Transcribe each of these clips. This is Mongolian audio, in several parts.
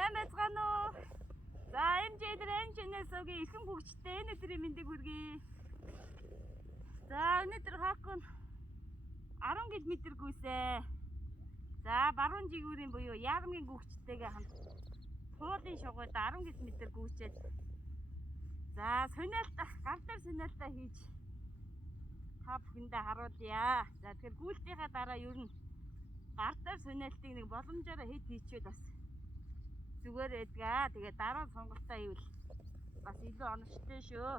сайн байцгаана уу? За MJ-ийн channel-ийн ихэнх хүүхдэд энэ өдрийн мэндийг хүргэе. За өнөөдөр хакун 10 км гүйсэ. За баруун жигүүрийн буюу Яармгийн хүүхдэдтэйгээ хамт хуулын шугуйд 10 км гүйчээд за сониалтаа гар дээр сониалтаа хийж та бүхэндээ харуулъя. За тэгэхээр гүйлтийнхаа дараа ер нь гар дээр сониалтыг нэг боломжоор хийчихвэл бас зүгээр эдгаа. Тэгээ дараа сонголтоо хийвэл бас илүү оновчтой шүү.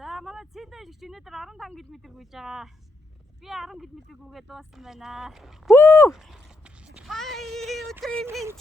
За манай цэндэж өнөөдөр 15 км гүйж байгаа. Би 10 км гүйгээ дууссан байна. Хүү! Ай, өдрийн мэнд.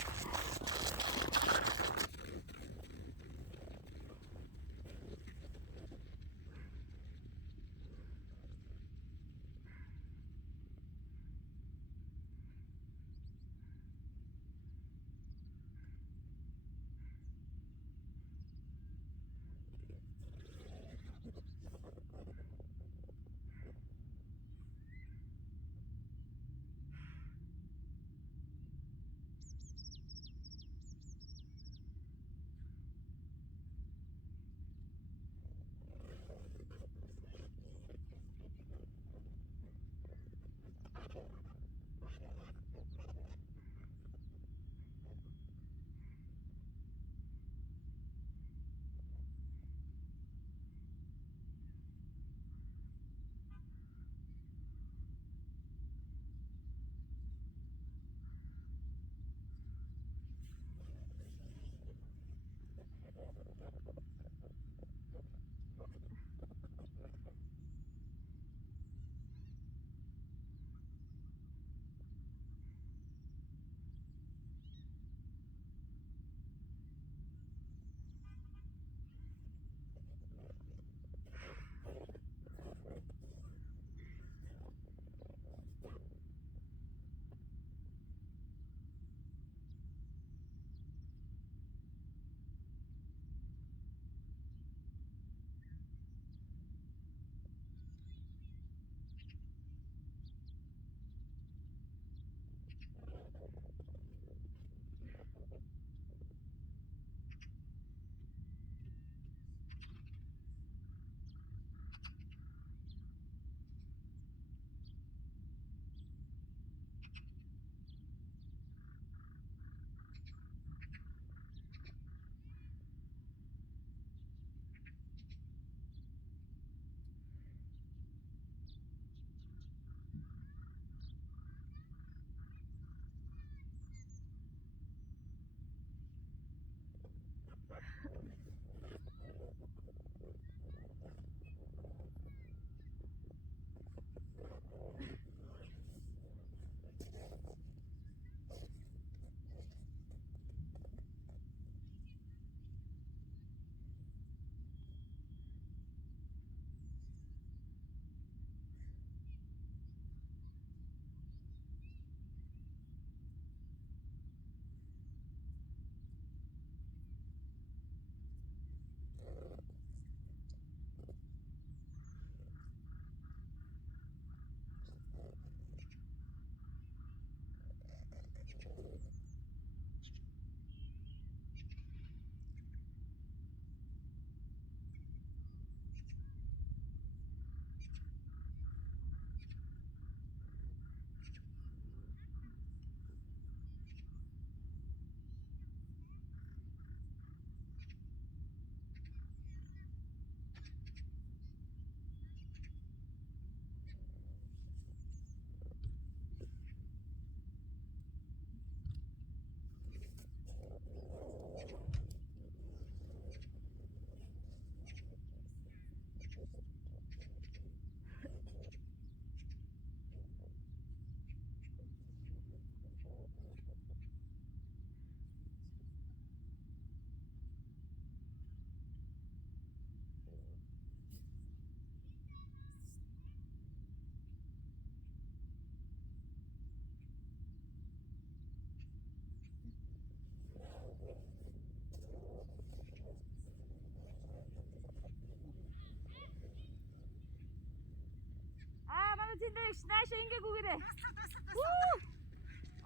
Эгч нааш ингээ гүгээрээ.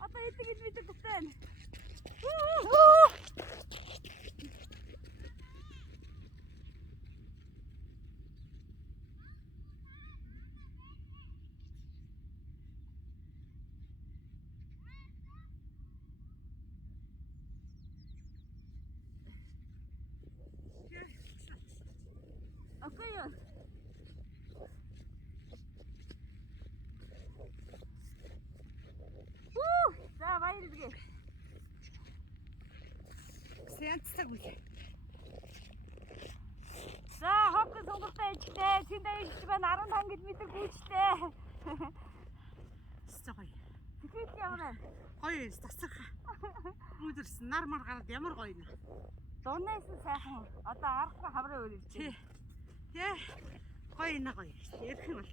Одоо идэг идэг гэсэн. Окей юу. За баяр үргээ. Сянцдаг үл. За хог сонголтоо ижтэй. Тэндээ иж байна 15 км гүйчтэй. Гоё. Тэтгэж явна. Гоё тасах. Үүдэрс нар мар гараад ямар гоё нэ. Дуунаас сайхан. Одоо арахгүй хавраа өрөвч. Тий. Гоё нэ гоё. Ярих юм бол.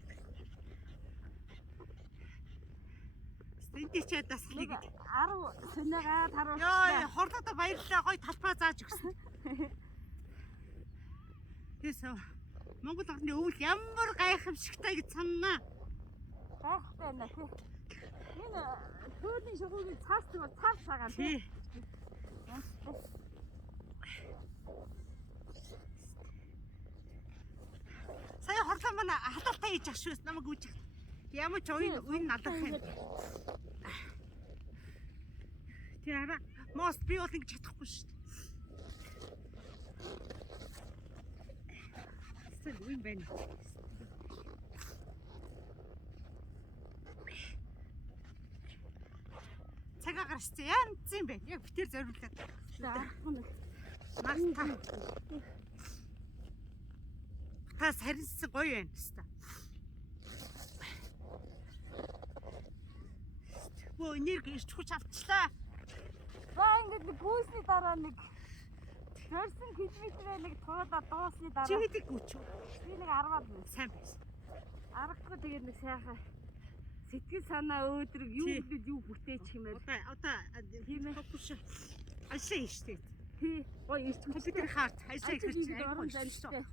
Энд чи даслыг 10 сүнэгаа таруулсан. Йоо, хорлоо баярлалаа. Гоё талбай зааж өгсөн. Тэсээ Монгол орны өвөл ямар гайхамшигтай гэж санана. Гайхалтай байна тий. Энэ төөний шугуугийн цаас цагаан тий. Сая хорлоо манай хадалтай хийж ах шүүс намайг үүчих. Ямар ч уйн налах юм. Тий араа мост би бол ингэж чадахгүй шүү дээ. Сэл уйн байна. Цагаа гарчсан янз юм бэ. Яг битэр зориулаад. Наста. Та сарилсан гоё байна хэвээр. Оо энерги ирч хүч авчлаа. За ингээд гүйсний дараа нэг дөрсөн километрээ нэг туулаад дуусны дараа. Чи хэдэг гүйч үү? Би нэг 10-аад байна. Сайн байсан. Аргагүй тэгээд нэг сайхан сэтгэл санаа өөдрөг юу бүтээчих юм бэ? Одоо тийм ээ фокус ашиг штэ. Тий. Гоё ирч хүч. Бид хаарт ашиг хийж орон зайлшгүй.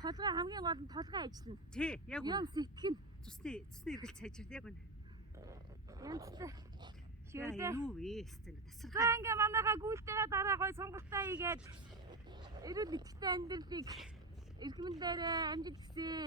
Толгой хамгийн гол нь толгой ажиллана. Тий, яг юм сэтгэн. Цусны эргэлт сайжирд яг үнэ. Янзтай. Шивэдэ. Юу вэ? Тасархай. За ингээ манайхаа гүйлтээрээ дараа гоё сонголтоо хийгээд эрүүл мэндтэй амьдралыг эрхмэн дээр амжилт хүсье.